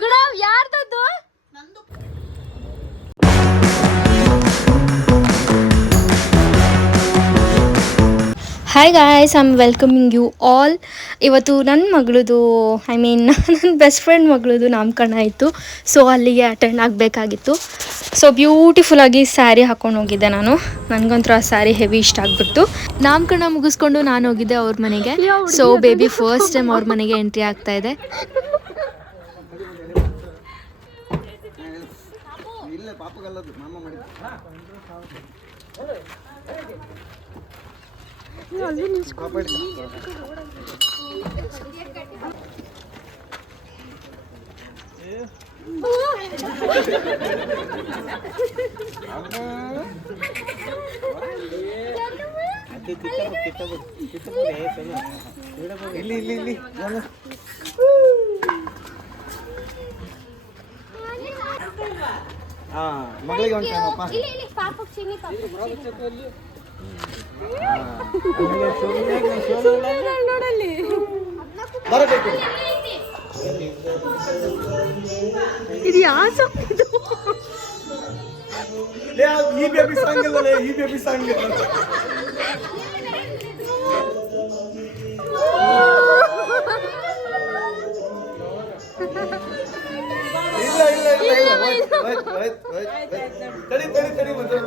ಗುಲಾಬ್ ಯಾರ್ದದ್ದು? Hi guys, I am welcoming you all. ಇವತ್ತು ನನ್ನ ಮಗಳದು ನನ್ನ ಬೆಸ್ಟ್ ಫ್ರೆಂಡ್ ಮಗಳದು ನಾಮಕರಣ ಆಯಿತು. ಸೊ ಅಲ್ಲಿಗೆ ಅಟೆಂಡ್ ಆಗಬೇಕಾಗಿತ್ತು. ಸೊ ಬ್ಯೂಟಿಫುಲ್ಲಾಗಿ ಸ್ಯಾರಿ ಹಾಕ್ಕೊಂಡು ಹೋಗಿದ್ದೆ ನಾನು. ನನಗಂತೂ ಆ ಸ್ಯಾರಿ ಹೆವಿ ಇಷ್ಟ ಆಗಿಬಿಟ್ಟು ನಾಮಕರಣ ಮುಗಿಸ್ಕೊಂಡು ನಾನು ಹೋಗಿದ್ದೆ ಅವ್ರ ಮನೆಗೆ. ಸೊ ಬೇಬಿ ಫಸ್ಟ್ ಟೈಮ್ ಅವ್ರ ಮನೆಗೆ ಎಂಟ್ರಿ ಆಗ್ತಾ ಇದೆ. ಮಗಳಿಗೆ ಇದು ಯಾವ ಸಾಂಗ್? ಈ ಬೇಬಿ ಸಾಂಗ್ ಅಲ್ಲೇ, ಈ ಬೇಬಿ ಸಾಂಗ್ ಇಲ್ಲ ಇಲ್ಲ ಇಲ್ಲ ಇಲ್ಲ. ತಡಿ ತಡಿ ತಡಿ ಮತ್ತೆ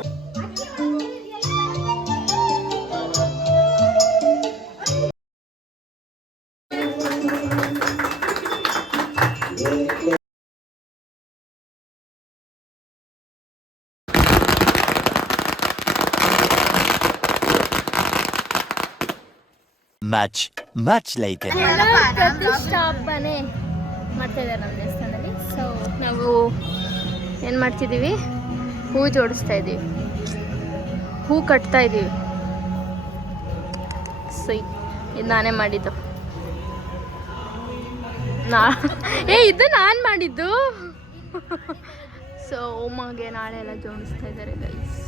much later. ಪ್ರತಿಷ್ಠಾಪನೆ ಮಾಡ್ತಾ ಇದ್ದಾರೆ ನಮ್ಮ ದೇವಸ್ಥಾನದಲ್ಲಿ. ಸೊ ನಾವು ಏನು ಮಾಡ್ತಿದ್ದೀವಿ? ಹೂ ಜೋಡಿಸ್ತಾ ಇದ್ದೀವಿ, ಹೂ ಕಟ್ತಾ ಇದ್ದೀವಿ. ಸೊ ಇದು ನಾನೇ ಮಾಡಿದ್ದು. ಇದು ನಾನು ಮಾಡಿದ್ದು. ಸೊ ಓಮಗೆ ನಾಳೆ ಎಲ್ಲ ಜೋಡಿಸ್ತಾ ಇದ್ದಾರೆ ಗೈಸ್.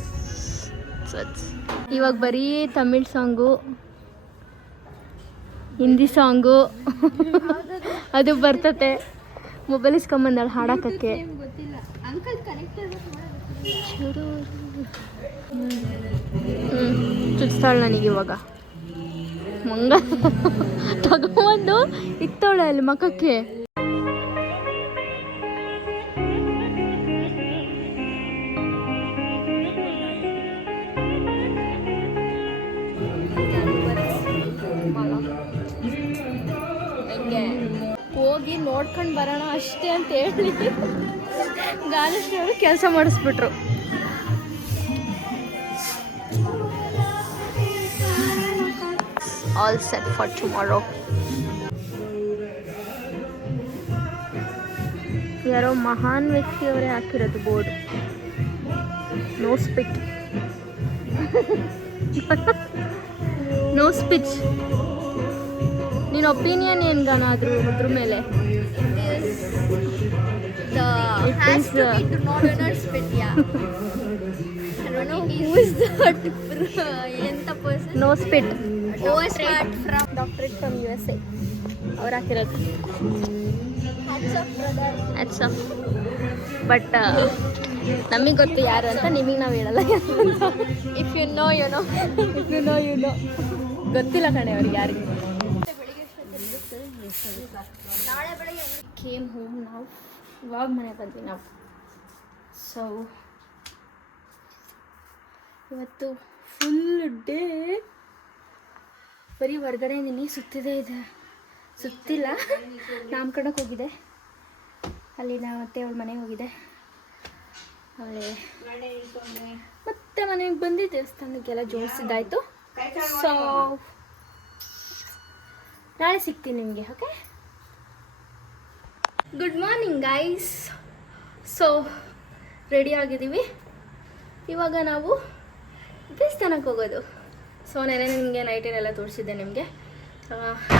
ಇವಾಗ ಬರೀ ತಮಿಳ್ ಸಾಂಗು, ಹಿಂದಿ ಸಾಂಗು ಅದು ಬರ್ತತೆ. ಮೊಬೈಲ್ ಇಸ್ಕೊಂಬಂದಾಳು ಹಾಡಾಕಕ್ಕೆ. ಚುಚ್ತಾಳು ನನಗೆ ಇವಾಗ. ಮಂಗ ತಗೊಂಡು ಇಕ್ತಾಳೆ ಅಲ್ಲಿ ಮಖಕ್ಕೆ. ಹೋಗಿ ನೋಡ್ಕೊಂಡು ಬರೋಣ ಅಷ್ಟೇ ಅಂತ ಹೇಳಿ ಗಾನಶ್ರೀಯವರು ಕೆಲಸ ಮಾಡಿಸ್ಬಿಟ್ರು. All set for tomorrow. ಯಾರೋ ಮಹಾನ್ ವ್ಯಕ್ತಿಯವರೇ ಹಾಕಿರೋದು board. No speech, no speech. ನಿನ್ನ ಒಪಿನಿಯನ್ ಏನ್ಗಾನಾದ್ರು ಅದ್ರ ಮೇಲೆ? No speech. Doctorate from USA ಅವ್ರು ಹಾಕಿರೋದು. ಬಟ್ ನಮಗೆ ಗೊತ್ತು ಯಾರು ಅಂತ, ನಿಮಗೆ ನಾವು ಹೇಳಲ್ಲ. If you know you know, if you know you know. ಗೊತ್ತಿಲ್ಲ ಕಣೆ ಅವ್ರಿಗೆ ಯಾರಿಗೆ. ಕೇಮ್ ಹೋಮ್ ನಾವು ಇವಾಗ ಮನೆಗೆ ಬಂದ್ವಿ ನಾವು. ಸೊ ಇವತ್ತು ಫುಲ್ ಡೇ ಬರೀ ಹೊರಗಡೆ ನಿನ್ನೆ ಸುತ್ತಿದೆ. ಇದೆ ಸುತ್ತಿಲ್ಲ. ನಾಮಕರಣಕ್ಕೆ ಹೋಗಿದೆ, ಅಲ್ಲಿ ನಾವು ಮತ್ತೆ ಅವಳ ಮನೆಗೆ ಹೋಗಿದೆ. ಅವಳೆ ಮತ್ತೆ ಮನೆಗೆ ಬಂದು ದೇವಸ್ಥಾನಕ್ಕೆಲ್ಲ ಜೋಡಿಸಿದ್ದಾಯಿತು. ಸೊ ನಾಳೆ ಸಿಗ್ತೀನಿ ನಿಮಗೆ. Okay, good morning guys. So ready ಆಗಿದ್ದೀವಿ. ಇವಾಗ ನಾವು ದೇವಸ್ಥಾನಕ್ಕೆ ಹೋಗೋದು. ಸೊ ನೆನೆ ನಿಮಗೆ ನೈಟೇನೆಲ್ಲ ತೋರಿಸಿದ್ದೆ ನಿಮಗೆ.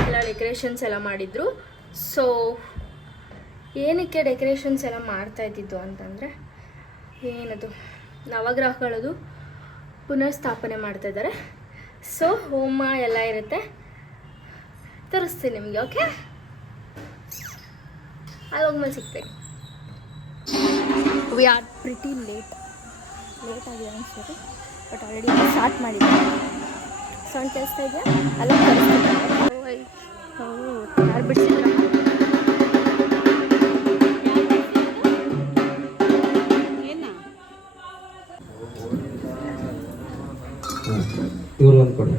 ಎಲ್ಲ ಡೆಕೋರೇಷನ್ಸ್ ಎಲ್ಲ ಮಾಡಿದ್ರು. ಸೊ ಏನಕ್ಕೆ ಡೆಕೋರೇಷನ್ಸ್ ಎಲ್ಲ ಮಾಡ್ತಾಯಿದ್ದಿದ್ದು ಅಂತಂದರೆ, ಏನದು ನವಗ್ರಹಗಳದು ಪುನರ್ಸ್ಥಾಪನೆ ಮಾಡ್ತಾಯಿದ್ದಾರೆ. ಸೊ ಹೋಮ ಎಲ್ಲ ಇರುತ್ತೆ, ತೋರಿಸ್ತೀನಿ ನಿಮಗೆ. ಓಕೆ, ಅಲ್ಲಿ ಹೋಗ್ಮೇಲೆ ಸಿಗ್ತೇನೆ. ವಿ ಆರ್ ಪ್ರಿಟಿ ಲೇಟ್ ಆಗಿದೆ ಅನ್ಸೋದು, ಬಟ್ ಆಲ್ರೆಡಿ ಸ್ಟಾರ್ಟ್ ಮಾಡಿದ್ದೆ. ಸೌಂಡ್ ಕೇಳಿಸ್ತಾ ಇದೆಯಾ? ಅಲ್ಲ ಯಾರು ಬಿಡಿಸಿದ್ರ? ಇವರು ಒಂದು ಕೊಡಿ.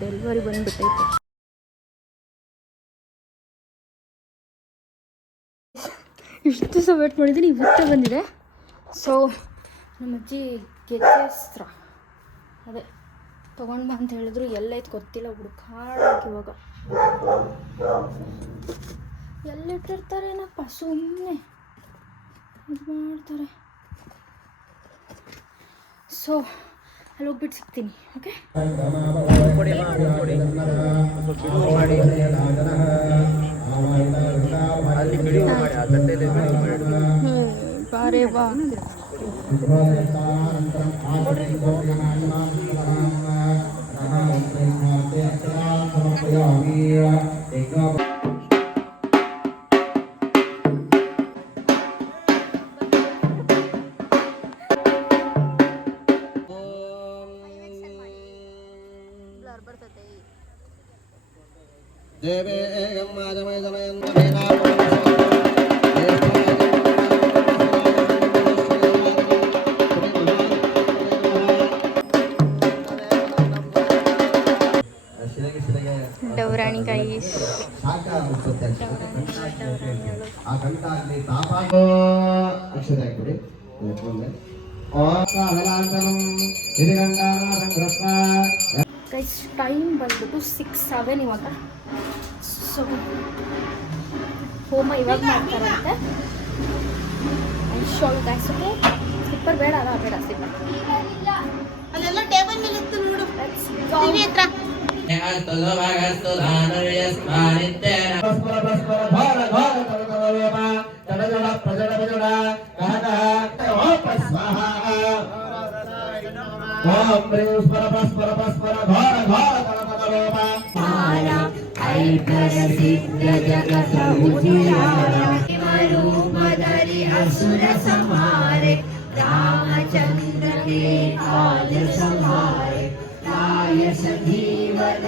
ಡೆಲಿವರಿ ಬಂದ್ಬಿಟ್ಟೈತೆ. ಇಷ್ಟು ದಿವಸ ವೇಟ್ ಮಾಡಿದ್ದೀನಿ, ಇವತ್ತೇ ಬಂದಿದೆ. ಸೊ ನಮ್ಮ ಅಜ್ಜಿ ಗೆಜ್ಜೆ ಅಸ್ತ್ರ ಅದೇ ತೊಗೊಂಡು ಬಾ ಅಂತ ಹೇಳಿದ್ರು, ಎಲ್ಲೈತೆ ಗೊತ್ತಿಲ್ಲ, ಹುಡುಕಾಡಕ್ಕೆ ಇವಾಗ ಎಲ್ಲಿಟ್ಟಿರ್ತಾರೇನಪ್ಪ, ಸುಮ್ಮನೆ ಇದು ಮಾಡ್ತಾರೆ. ಸೊ ಅಲ್ಲಿ ಹೋಗ್ಬಿಟ್ಟು ಸಿಗ್ತೀನಿ. ಓಕೆ, ಬಾರೇ ಬಾ. ಡೌರಾಣಿ ಗೈಸ್, ಗೈಸ್ ಟೈಮ್ ಬಂದ್ಬಿಟ್ಟು 6-7 ಇವಾಗ. ಸೊ ಹೋಮ ಇವಾಗ ಮಾಡ್ತಾರಂತೆ. ಶೋಲ್ ಗೈಸ್, ಓಕೆ. ಸ್ಲಿಪ್ಪರ್ ಬೇಡ, ಅಲ್ಲ ಬೇಡ ಸ್ಲಿಪ್ಪರ್. ಅಲ್ಲೆಲ್ಲ ಟೇಬಲ್ ಮೇಲೆ ಇತ್ತು ನೋಡು. ಟಿವಿ ಹತ್ರ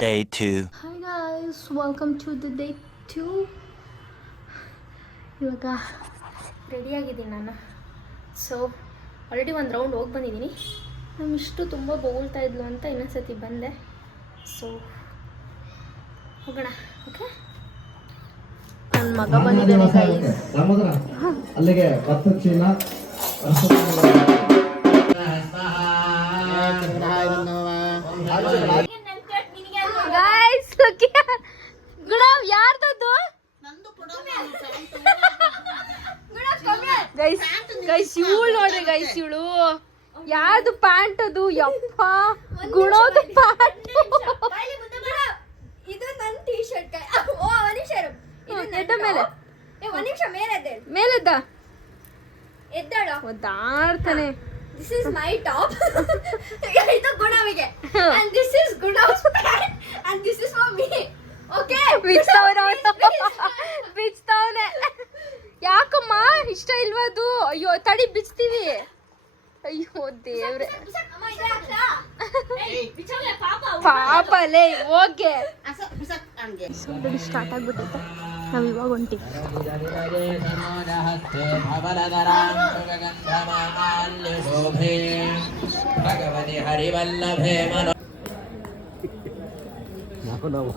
Day 2. Hi guys, welcome to the day 2. ಇವಾಗ ರೆಡಿಯಾಗಿದ್ದೀನಿ ನಾನು. ಸೊ ಆಲ್ರೆಡಿ ಒಂದು ರೌಂಡ್ ಹೋಗಿ ಬಂದಿದ್ದೀನಿ. ನಮ್ಮಿಷ್ಟು ತುಂಬ ಬೊಗಳ್ತಾ ಇದ್ಲು ಅಂತ ಇನ್ನೊಂದ್ಸತಿ ಬಂದೆ. ಸೊ ಹೋಗೋಣ. ಓಕೆ, ನನ್ನ ಮಗ ಬಂದಿದ್ದಾನೆ ಗೈಸ್. ಅಲ್ಲಿಗೆ ಚೀಲ ಗೈಸ್ ಗುಣ ಯಾರ್ದದ್ದು? ಗೈಸ್ ಗೈಸ್ ಇವಳು ನೋಡ್ರಿ ಗೈಸ್, ಇವಳು ಯಾರ್ದು ಪ್ಯಾಂಟ್ ಅದು? ಯಪ್ಪ, ಗುಣೋದು ಪ್ಯಾಂಟ್. ಇದು ನನ್ನ ಟೀ ಶರ್ಟ್. ಓ ಒಂದು ಎದ್ದ ಮೇಲೆ ಒಂದು ನಿಮಿಷ ಮೇಲೆದ್ದ ಎದ್ದಾಳ ಒದ್ದಾಡ್ತಾನೆ. This is my top. ಇದು ಗುಣವಿಗೆ. And this is Guna's pant. And this is for me. Okay? ಬಿಚ್ತಾವನೆ. ಯಾಕಮ್ಮ ಇಷ್ಟ ಇಲ್ವದು? ಅಯ್ಯೋ ತಡಿ, ಬಿಚ್ತೀವಿ. ಅಯ್ಯೋ ದೇವ್ರೆ, ಪಾಪಲೇ. ಓಕೆ, ಸ್ಟಾರ್ಟ್ ಆಗ್ಬಿಟ್ಟೈತೆ. ನಾವು ಇವಾಗ ಹೊಂಟಿವಿ. ಭಗವತಿ ಹರಿವಲ್ಲಭೆ ಮನೋ ನಾವು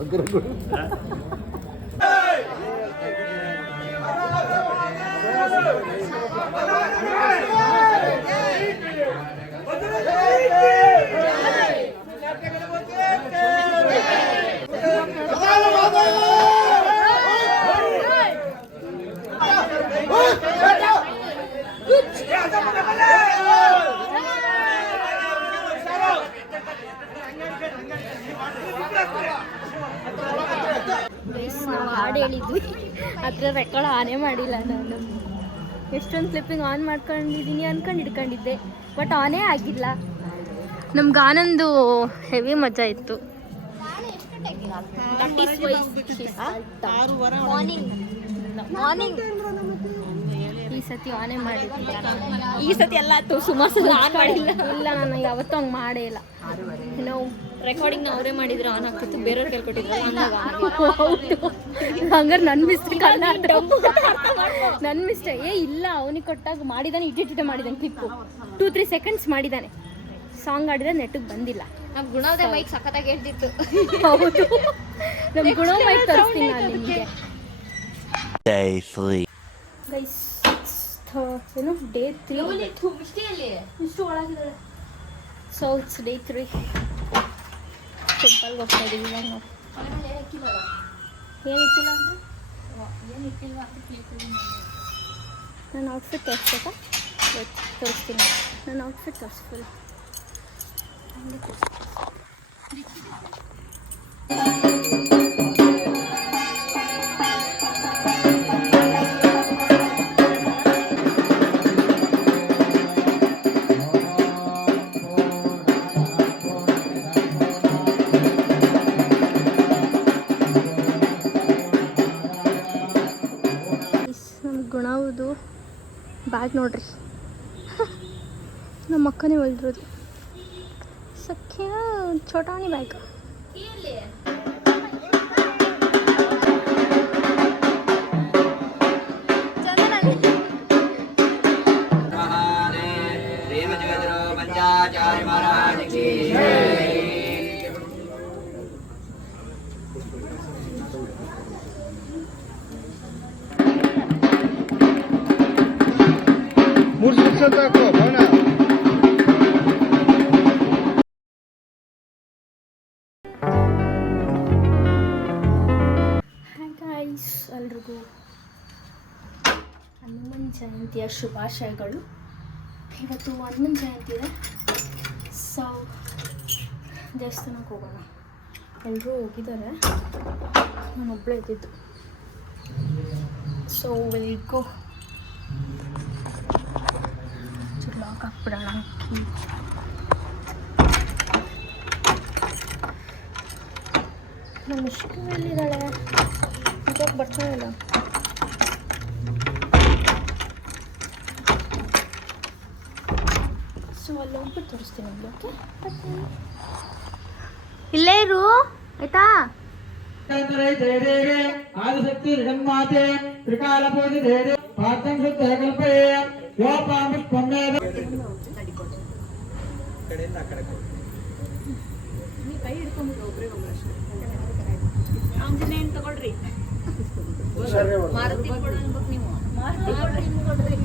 ಹಾಡು ಹೇಳಿದ್ವಿ, ಆದರೆ ರೆಕಾರ್ಡ್ ಆನೇ ಮಾಡಿಲ್ಲ ನಾನು. ಎಷ್ಟೊಂದು ಕ್ಲಿಪ್ಪಿಂಗ್ ಆನ್ ಮಾಡ್ಕೊಂಡಿದ್ದೀನಿ ಅನ್ಕೊಂಡು ಇಟ್ಕೊಂಡಿದ್ದೆ, ಬಟ್ ಆನೇ ಆಗಿಲ್ಲ. ನಮ್ಗೆ ಆನಂದು ಹೆವಿ ಮಜಾ ಇತ್ತು. ಮಾರ್ನಿಂಗ್ ಈ ಸತಿ ಆನೇ ಮಾಡಿದ್ದೆ. ಈ ಸತಿ ಎಲ್ಲ ಆಯ್ತು, ಸುಮಾರು ಸಲ ಆನ್ ಮಾಡಿಲ್ಲ. ಇಲ್ಲ, ನಾನು ಯಾವತ್ತೂ ಹಂಗೆ ಮಾಡೇ ಇಲ್ಲ. ನಾವು ರೆಕಾರ್ಡಿಂಗ್ ಅವರೇ ಮಾಡಿದ್ರೆ ಆನ್ ಆಗ್ತಿತ್ತು, ಬೇರೆಯವ್ರು ಕೇಳ್ಕೊಟ್ಟಿದ್ರು. ಹಂಗಾರೆ ನನ್ನ ಮಿಸ್ಟೇಕ್ ಅಲ್ಲ, ನನ್ನ ಮಿಸ್ಟೇಕ್. ಇಲ್ಲ, ಅವನಿಗೆ ಕೊಟ್ಟಾಗ ಮಾಡಿದ್ದಾನೆ, ಇಟ್ಟಿಟ್ಟೆ ಮಾಡಿದ್ದಾನೆ. ಕ್ಲಿಪ್ಪು 2-3 ಸೆಕೆಂಡ್ಸ್ ಮಾಡಿದ್ದಾನೆ. ಸಾಂಗ್ ಆಡಿದ್ರೆ ನೆಟ್ಟಿಗೆ ಬಂದಿಲ್ಲ. ನಮ್ಮ ಗುಣದ ಮೈಕ್ ಸಖತ್ತಾಗಿ ಹೇಳ್ತಿತ್ತು. ಹೌದು, ನಮ್ಮ ಗುಣ ಮೈಕ್ ತರಿಸ್ತೀನಿ ನಾನು ನಿಮಗೆ. Day 3. ಗೈಸ್, ಏನು ಡೇ 3 ಇಷ್ಟು ಒಳಗಿದ್ದಾಳೆ. So it's day 3. ಟೆಂಪಲ್ಗೆ ಹೋಗ್ತಾ ಇದ್ದೀವಿ ಇವಾಗ ನಾವು. ಏನಿಕ್ಕಿಲ್ಲ ಅಂದರೆ ನನ್ನ ಔಟ್ಫಿಟ್ ತೋರಿಸ್ಬೇಕಾ? ತೋರಿಸ್ತೀನಿ. ನನ್ನ ಔಟ್ಫಿಟ್ ತೋರಿಸ್ಫುಲ್ ಹಂಗೆ ಗುಣವುದು ಬ್ಯಾಗ್ ನೋಡ್ರಿ. ನಮ್ಮ ಅಕ್ಕನೇ ಹೊಲ್ದಿರೋದು. ಸಖ್ಯ ಛೋಟಾನಿ ಬ್ಯಾಗ್. ಎಲ್ರಿಗೂ ಹನುಮನ್ ಜಯಂತಿಯ ಶುಭಾಶಯಗಳು. ಇವತ್ತು ಹನುಮನ್ ಜಯಂತಿ ಇದೆ. ಸೊ ದೇವಸ್ಥಾನಕ್ಕೆ ಹೋಗೋಣ. ಎಲ್ಲರೂ ಹೋಗಿದ್ದಾರೆ, ನಾನು ಒಬ್ಬಳೇ ಇದ್ದಿದ್ದು. So will go. ಲಾಕ್ ಹಾಕ್ಬಿಡೋಣ. ನಮ್ಮ ಇಷ್ಟು ಎಲ್ಲಿದ್ದಾಳೆ? ಇವಾಗ ಬರ್ತಾನೆ ಇಲ್ಲ. ಸೊ ಅಲ್ಲಿ ಹೋಗ್ಬಿಟ್ಟು ತೋರಿಸ್ತೀನಿ ಅಲ್ಲಿ. ಓಕೆ, ಇಲ್ಲೇ ಇರು ಆಯ್ತಾ. ಆದಿಶಕ್ತಿ ಜಗನ್ಮಾತೆ ತ್ರಿಕಾಲ ಪೂಜಿತೆ ಪಾರ್ಥಂ ಶುದ್ಧ ಕಲ್ಪಯೇ ಯೋಪಾಮುಷ್ಪಮೇವ ಕೈ ಹಿಡ್ಕೊಂಡ್ಬಿಟ್ಟು ಒಬ್ಬರೇ ಒಬ್ಬರಷ್ಟೇ. ಆಂಜನೇಯನ್ ತಗೊಳ್ರಿ. ಮಾರುತಿ ಕೊಡ್ಬೇಕು ನೀವು. ಮಾರುತಿ ಕೊಡ್ರಿ.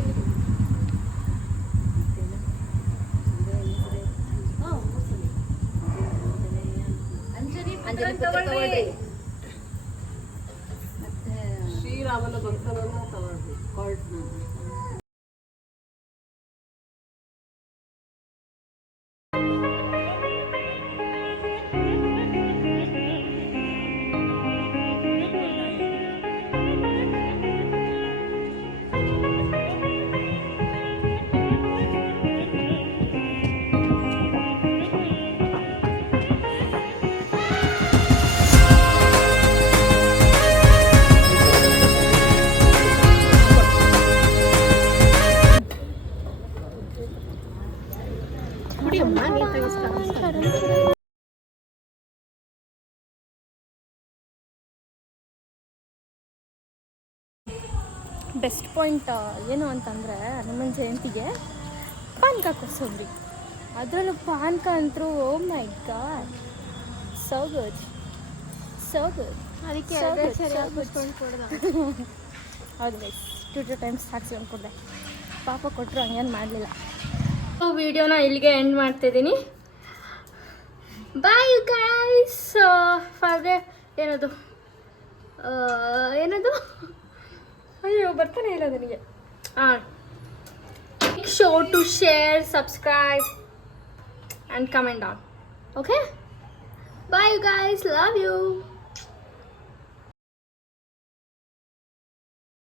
ಅಂಜನಿ ತಗೊಳ್ರಿ. ಮತ್ತೆ ಶ್ರೀರಾಮನ ಭಕ್ತರನ್ನ ತಗೊಳ್ರಿ. ಬೆಸ್ಟ್ ಪಾಯಿಂಟ್ ಏನು ಅಂತಂದರೆ ಹನುಮನ್ ಜಯಂತಿಗೆ ಪಾನಕ ಕೊಡ್ಸೋದ್ರಿ. ಅದರಲ್ಲೂ ಪಾನಕ ಅಂತೂ oh my god, so good, so good. ಅದಕ್ಕೆ ಹೌದು ಗೈಸ್, 2 ಟೈಮ್ಸ್ ಹಾಕ್ಸ್ಕೊಂಡು ಕೊಟ್ಟೆ. ಪಾಪ ಕೊಟ್ಟರು, ಹಂಗೇನು ಮಾಡಲಿಲ್ಲ. ಸೊ ವಿಡಿಯೋನ ಇಲ್ಲಿಗೆ ಎಂಡ್ ಮಾಡ್ತಿದ್ದೀನಿ. Bye guys. ಫಾರ್ಗೆ ಏನದು ಅಯ್ಯೋ ಬರ್ತಾನೆ ಇಲ್ಲ ನನಗೆ. Make sure to share, subscribe and comment down. Okay, bye you guys, love you.